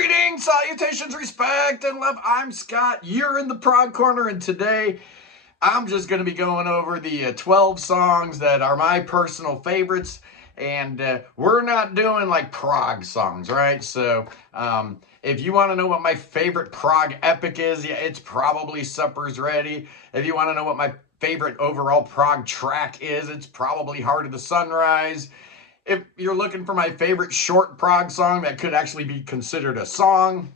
Greetings, salutations, respect, and love. I'm Scott. You're in the Prog Corner, and today I'm just going to be going over the 12 songs that are my personal favorites. And we're not doing like prog songs, right? So if you want to know what my favorite prog epic is, yeah, it's probably Supper's Ready. If you want to know what my favorite overall prog track is, it's probably Heart of the Sunrise. If you're looking for my favorite short prog song that could actually be considered a song,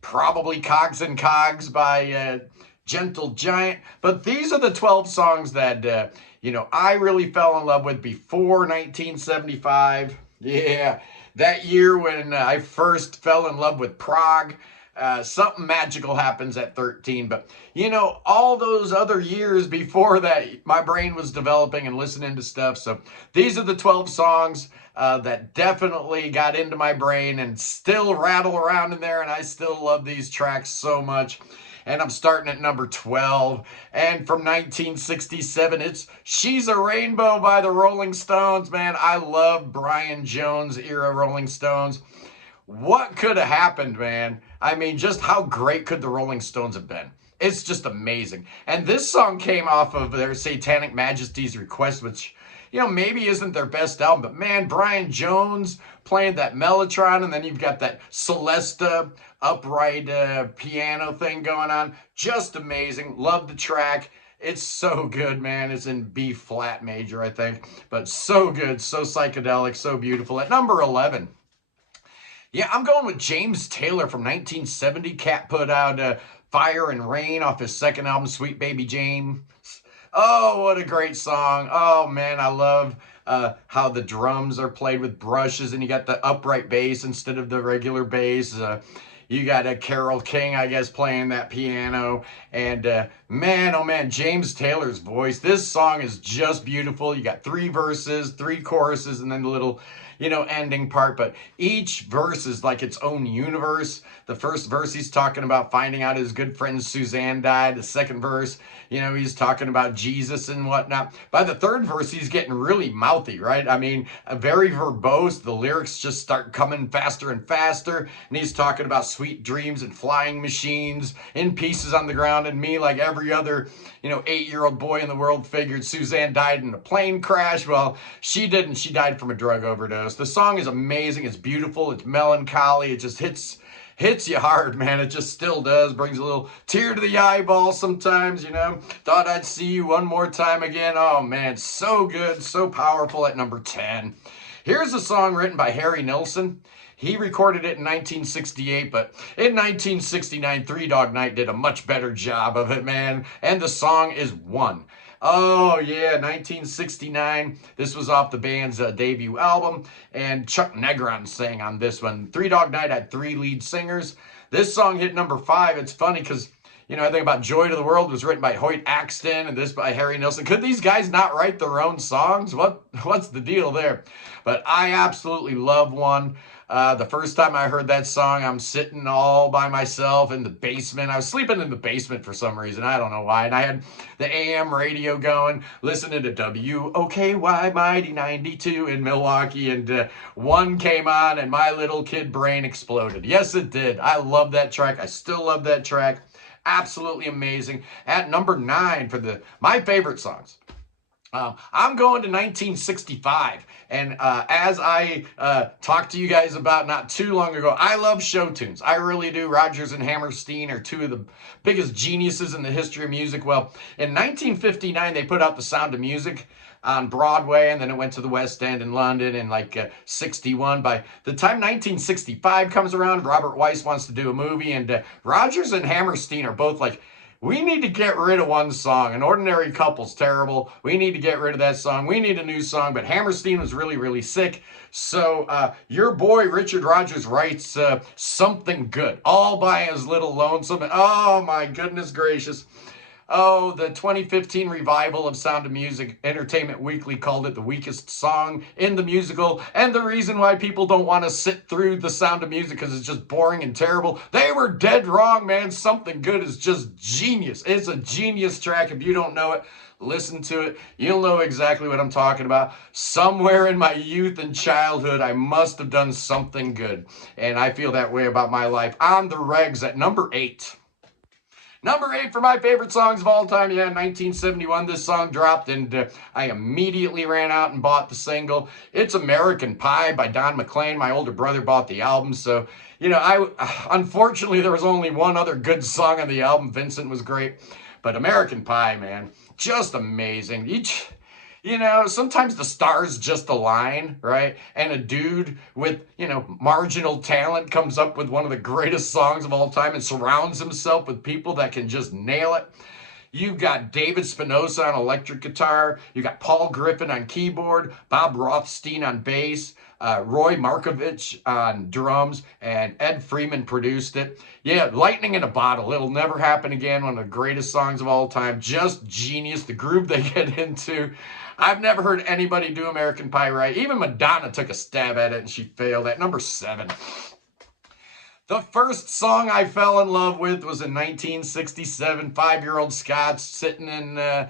probably Cogs and Cogs by Gentle Giant. But these are the 12 songs that, I really fell in love with before 1975. Yeah, that year when I first fell in love with prog. Something magical happens at 13, but all those other years before that, my brain was developing and listening to stuff. So these are the 12 songs that definitely got into my brain and still rattle around in there, and I still love these tracks so much. And I'm starting at number 12. And from 1967, it's She's a Rainbow by the Rolling Stones. Man, I love Brian Jones era Rolling Stones. What could have happened, man? I mean, just how great could the Rolling Stones have been? It's just amazing. And this song came off of their Satanic Majesty's Request, which, maybe isn't their best album, but man, Brian Jones playing that Mellotron, and then you've got that Celesta upright piano thing going on. Just amazing. Love the track. It's so good, man. It's in B flat major, I think, but so good, so psychedelic, so beautiful. At number 11. Yeah, I'm going with James Taylor from 1970. Cat put out Fire and Rain off his second album, Sweet Baby James. Oh, what a great song. Oh, man, I love how the drums are played with brushes, and you got the upright bass instead of the regular bass. You got a Carole King, I guess, playing that piano. And man, oh man, James Taylor's voice. This song is just beautiful. You got 3 verses, 3 choruses, and then the little, ending part. But each verse is like its own universe. The first verse, he's talking about finding out his good friend Suzanne died. The second verse, he's talking about Jesus and whatnot. By the third verse, he's getting really mouthy, right? I mean, very verbose. The lyrics just start coming faster and faster. And he's talking about sweet dreams and flying machines in pieces on the ground. And me, like every other, 8-year-old boy in the world, figured Suzanne died in a plane crash. Well, she didn't. She died from a drug overdose. The song is amazing. It's beautiful. It's melancholy. It just hits you hard, man. It just still does. Brings a little tear to the eyeball sometimes, Thought I'd see you one more time again. Oh, man, so good, so powerful. At number 10. Here's a song written by Harry Nilsson. He recorded it in 1968, but in 1969, Three Dog Night did a much better job of it, man. And the song is One. Oh, yeah, 1969. This was off the band's debut album, and Chuck Negron sang on this one. Three Dog Night had 3 lead singers. This song hit number 5. It's funny because, I think about Joy to the World was written by Hoyt Axton, and this by Harry Nilsson. Could these guys not write their own songs? What's the deal there? But I absolutely love One. The first time I heard that song, I'm sitting all by myself in the basement. I was sleeping in the basement for some reason. I don't know why. And I had the AM radio going, listening to WOKY Mighty 92 in Milwaukee. And One came on, and my little kid brain exploded. Yes, it did. I love that track. I still love that track. Absolutely amazing. At number 9 for my favorite songs. I'm going to 1965, and as I talked to you guys about not too long ago, I love show tunes. I really do. Rodgers and Hammerstein are 2 of the biggest geniuses in the history of music. Well, in 1959, they put out The Sound of Music on Broadway, and then it went to the West End in London in 61. By the time 1965 comes around, Robert Weiss wants to do a movie, and Rodgers and Hammerstein are both like, we need to get rid of one song. An Ordinary Couple's terrible. We need to get rid of that song. We need a new song. But Hammerstein was really, really sick. So your boy Richard Rodgers writes Something Good all by his little lonesome. Oh, my goodness gracious. Oh, the 2015 revival of Sound of Music, Entertainment Weekly called it the weakest song in the musical, and the reason why people don't want to sit through the Sound of Music because it's just boring and terrible. They were dead wrong, man. Something Good is just genius. It's a genius track. If you don't know it, listen to it. You'll know exactly what I'm talking about. Somewhere in my youth and childhood, I must have done something good. And I feel that way about my life. On the Regs at number 8. Number 8 for my favorite songs of all time. Yeah, 1971, this song dropped, and I immediately ran out and bought the single. It's American Pie by Don McLean. My older brother bought the album, so, unfortunately, there was only one other good song on the album. Vincent was great, but American Pie, man, just amazing. Sometimes the stars just align, right? And a dude with, marginal talent comes up with one of the greatest songs of all time and surrounds himself with people that can just nail it. You've got David Spinoza on electric guitar. You got Paul Griffin on keyboard, Bob Rothstein on bass, Roy Markovich on drums, and Ed Freeman produced it. Yeah, lightning in a bottle. It'll never happen again. One of the greatest songs of all time. Just genius. The groove they get into. I've never heard anybody do American Pie right. Even Madonna took a stab at it and she failed at number 7. The first song I fell in love with was in 1967. 5-year-old Scott sitting in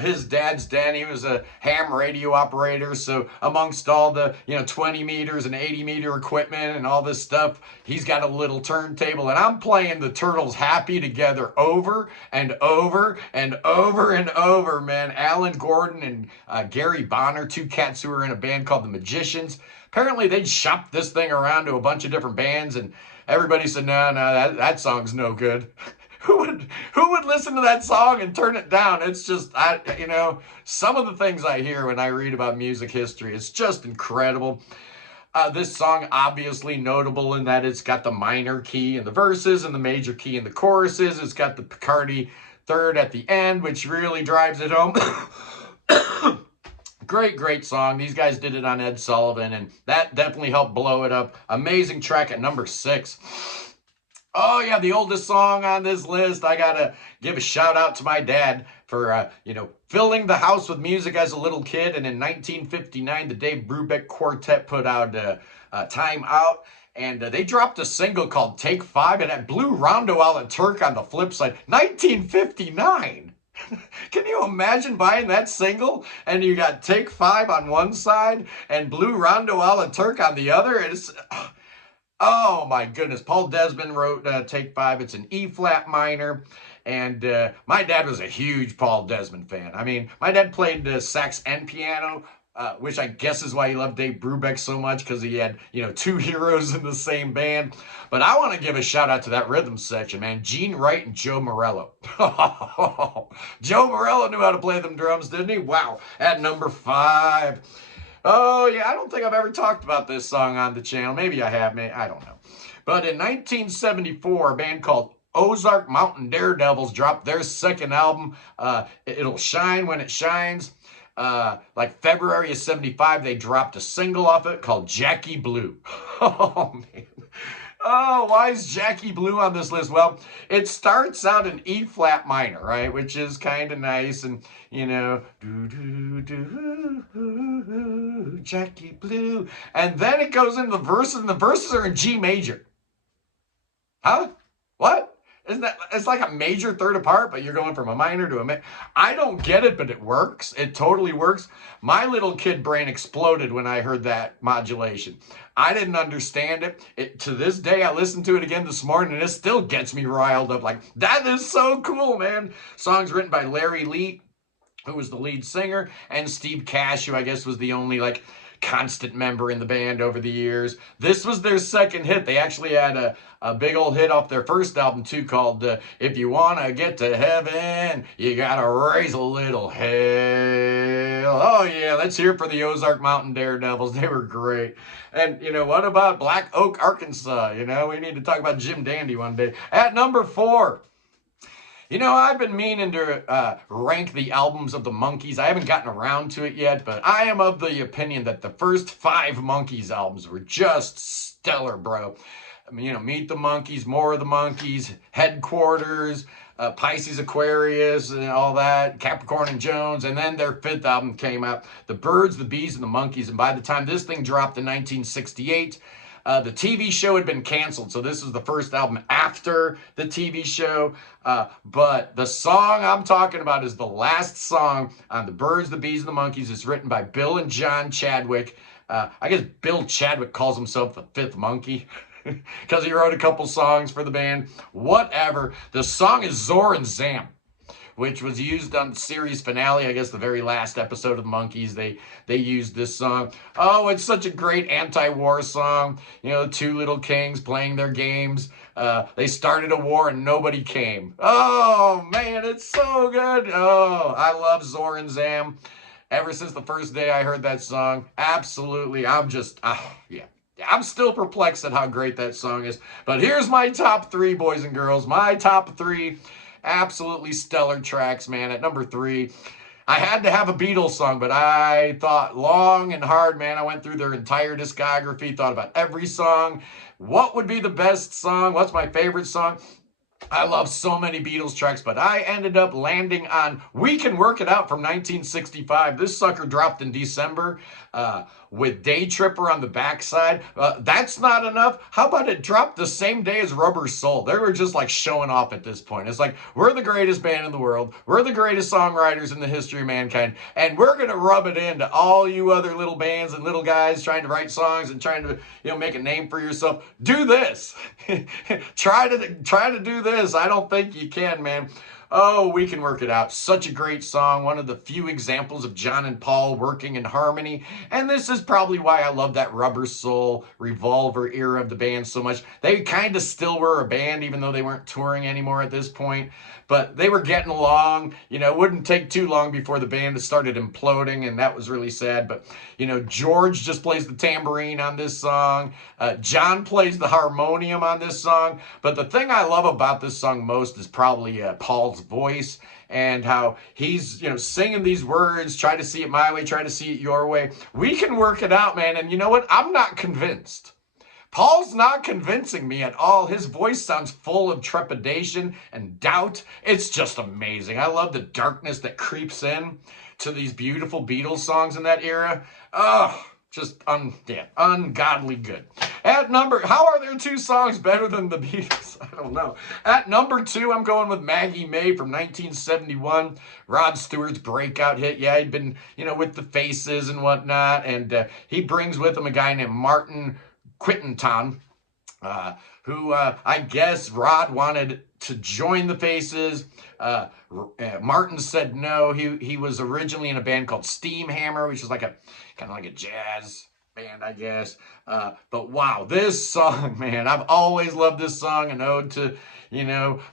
his dad's den. He was a ham radio operator, so amongst all the 20 meters and 80 meter equipment and all this stuff, he's got a little turntable, and I'm playing the Turtles' Happy Together over and over and over and over, man. Alan Gordon and Gary Bonner, 2 cats who were in a band called the Magicians. Apparently they'd shopped this thing around to a bunch of different bands, and everybody said, no, that song's no good. Who would listen to that song and turn it down? It's just, some of the things I hear when I read about music history, it's just incredible. This song, obviously notable in that it's got the minor key in the verses and the major key in the choruses. It's got the Picardy third at the end, which really drives it home. Great song. These guys did it on Ed Sullivan, and that definitely helped blow it up. Amazing track at number 6. Oh, yeah, the oldest song on this list. I got to give a shout out to my dad for, filling the house with music as a little kid. And in 1959, the Dave Brubeck Quartet put out Time Out. And they dropped a single called Take 5, and it blew Rondo a la Turk on the flip side. 1959. Can you imagine buying that single and you got Take 5 on one side and Blue Rondo a la Turk on the other? It's, oh my goodness. Paul Desmond wrote Take 5. It's an E-flat minor. And my dad was a huge Paul Desmond fan. I mean, my dad played sax and piano, which I guess is why he loved Dave Brubeck so much, because he had, 2 heroes in the same band. But I want to give a shout out to that rhythm section, man. Gene Wright and Joe Morello. Joe Morello knew how to play them drums, didn't he? Wow. At number 5. Oh, yeah, I don't think I've ever talked about this song on the channel. Maybe I have, I don't know. But in 1974, a band called Ozark Mountain Daredevils dropped their second album, It'll Shine When It Shines. Like February of 75, they dropped a single off it called Jackie Blue. Oh, man. Oh, why is Jackie Blue on this list? Well, it starts out in E-flat minor, right? Which is kind of nice. And, Jackie Blue. And then it goes into the verses, and the verses are in G major. Huh? What? Isn't that, it's like a major third apart, but you're going from a minor to a major. I don't get it, but it works. It totally works. My little kid brain exploded when I heard that modulation. I didn't understand it. To this day, I listened to it again this morning, and it still gets me riled up. Like, that is so cool, man. Song's written by Larry Lee, who was the lead singer, and Steve Cash, who I guess was the only, constant member in the band over the years. This was their second hit. They actually had a big old hit off their first album too, called If You Wanna Get to Heaven, You Gotta Raise a Little Hell. Oh yeah, let's hear it for the Ozark Mountain Daredevils. They were great. And what about Black Oak, Arkansas? We need to talk about Jim Dandy one day. At number 4, I've been meaning to rank the albums of the Monkees. I haven't gotten around to it yet, but I am of the opinion that the first 5 Monkees albums were just stellar, bro. I mean, Meet the Monkees, More of the Monkees, Headquarters, Pisces Aquarius, and all that, Capricorn and Jones, and then their 5th album came out, The Birds, the Bees, and the Monkees. And by the time this thing dropped in 1968, The TV show had been canceled, so this was the first album after the TV show. But the song I'm talking about is the last song on The Birds, the Bees, and the Monkeys. It's written by Bill and John Chadwick. I guess Bill Chadwick calls himself the fifth monkey because he wrote a couple songs for the band. Whatever. The song is Zor and Zam, which was used on the series finale, I guess the very last episode of the Monkees. They used this song. Oh, it's such a great anti-war song. You know, two little kings playing their games. They started a war and nobody came. Oh, man, it's so good. Oh, I love Zor and Zam. Ever since the first day I heard that song, absolutely, yeah. I'm still perplexed at how great that song is. But here's my top three, boys and girls. My top three absolutely stellar tracks, man. At number 3, I had to have a Beatles song, but I thought long and hard, man. I went through their entire discography, thought about every song. What would be the best song? What's my favorite song? I love so many Beatles tracks, but I ended up landing on We Can Work It Out from 1965. This sucker dropped in December with Day Tripper on the backside. That's not enough. How about it dropped the same day as Rubber Soul? They were just like showing off at this point. It's like, we're the greatest band in the world. We're the greatest songwriters in the history of mankind. And we're going to rub it into all you other little bands and little guys trying to write songs and trying to, make a name for yourself. Do this. Try to do this. I don't think you can, man. Oh, We Can Work It Out. Such a great song. One of the few examples of John and Paul working in harmony. And this is probably why I love that Rubber Soul, Revolver era of the band so much. They kind of still were a band, even though they weren't touring anymore at this point. But they were getting along. It wouldn't take too long before the band started imploding, and that was really sad. But, George just plays the tambourine on this song. John plays the harmonium on this song. But the thing I love about this song most is probably Paul's voice and how he's, singing these words, try to see it my way, try to see it your way. We can work it out, man. And you know what? I'm not convinced. Paul's not convincing me at all. His voice sounds full of trepidation and doubt. It's just amazing. I love the darkness that creeps in to these beautiful Beatles songs in that era. Oh, just ungodly good. How are there two songs better than the Beatles? I don't know. At number 2, I'm going with Maggie May from 1971. Rod Stewart's breakout hit. Yeah, he'd been, with the Faces and whatnot. And he brings with him a guy named Martin Quittenton, who I guess Rod wanted to join the Faces. Martin said no. He was originally in a band called Steamhammer, which is like a kind of like a jazz band, I guess. But wow, this song, man, I've always loved this song. An ode to,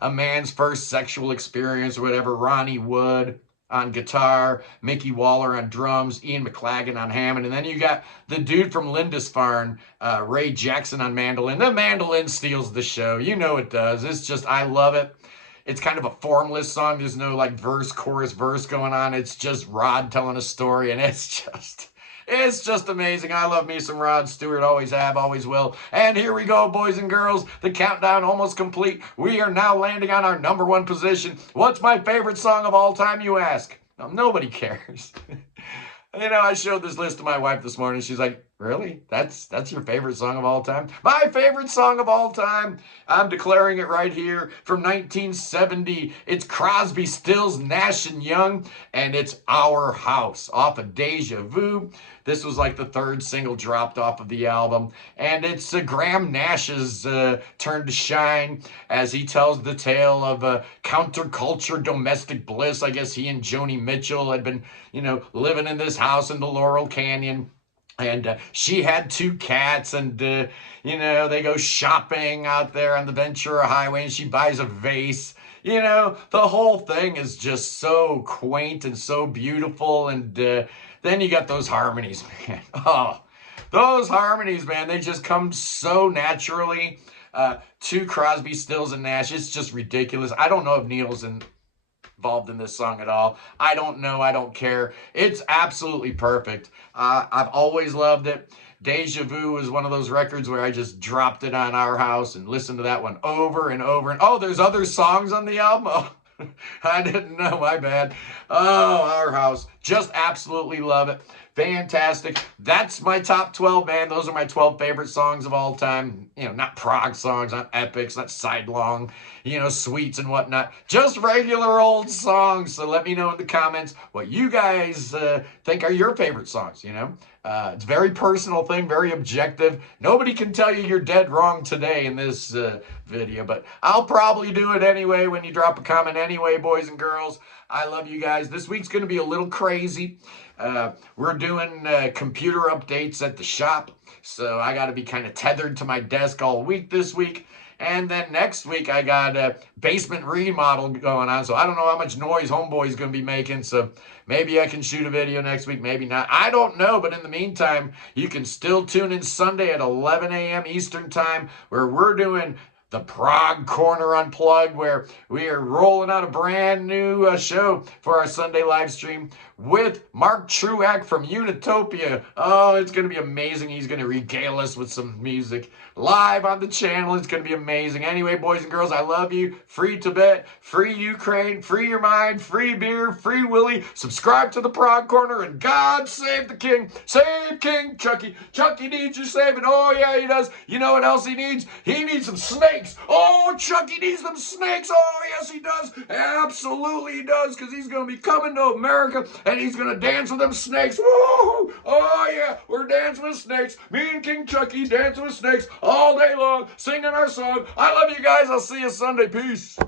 a man's first sexual experience or whatever. Ronnie Wood on guitar, Mickey Waller on drums, Ian McLagan on Hammond, and then you got the dude from Lindisfarne, Ray Jackson on mandolin. The mandolin steals the show. It does. It's just, I love it. It's kind of a formless song. There's no like verse, chorus, verse going on. It's just Rod telling a story, and it's just amazing. I love me some Rod Stewart. Always have, always will. And here we go, boys and girls. The countdown almost complete. We are now landing on our number 1 position. What's my favorite song of all time, you ask? Well, nobody cares. I showed this list to my wife this morning. She's like, really? That's your favorite song of all time? My favorite song of all time, I'm declaring it right here, from 1970. It's Crosby, Stills, Nash & Young, and it's Our House off of Deja Vu. This was like the 3rd single dropped off of the album, and it's Graham Nash's turn to shine as he tells the tale of counterculture domestic bliss. I guess he and Joni Mitchell had been, living in this house in the Laurel Canyon. And she had 2 cats, and, they go shopping out there on the Ventura Highway, and she buys a vase. The whole thing is just so quaint and so beautiful. And then you got those harmonies, man. Oh, those harmonies, man, they just come so naturally to Crosby, Stills, and Nash. It's just ridiculous. I don't know if Neil's involved in this song at all. I don't know. I don't care. It's absolutely perfect. I've always loved it. Deja Vu is one of those records where I just dropped it on Our House and listened to that one over and over. And oh, there's other songs on the album? Oh, I didn't know. My bad. Oh, Our House. Just absolutely love it. fantastic. That's my top 12, man. Those are my 12 favorite songs of all time. You know, not prog songs, not epics, not sidelong, you know, suites and whatnot. Just regular old songs. So let me know in the comments what you guys think are your favorite songs, you know. It's a very personal thing, very objective. Nobody can tell you you're dead wrong today in this video, but I'll probably do it anyway when you drop a comment anyway, boys and girls. I love you guys. This week's going to be a little crazy. We're doing computer updates at the shop, so I got to be kind of tethered to my desk all week this week. And then next week, I got a basement remodel going on, so I don't know how much noise Homeboy's going to be making, so maybe I can shoot a video next week, maybe not. I don't know, but in the meantime, you can still tune in Sunday at 11 a.m. Eastern Time, where we're doing the Prog Corner Unplugged, where we are rolling out a brand new show for our Sunday live stream with Mark Truack from Unitopia. Oh, it's going to be amazing. He's going to regale us with some music live on the channel. It's going to be amazing. Anyway, boys and girls, I love you. Free Tibet, free Ukraine, free your mind, free beer, free Willie. Subscribe to the Prog Corner, and God save the king. Save King Chucky. Chucky needs your saving. Oh, yeah, he does. You know what else he needs? He needs some snakes. Oh, Chucky needs some snakes. Oh, yes, he does. Absolutely, he does, because he's going to be coming to America, and he's going to dance with them snakes. Woo! Oh, yeah, we're dancing with snakes. Me and King Chucky dancing with snakes all day long, singing our song. I love you guys. I'll see you Sunday. Peace.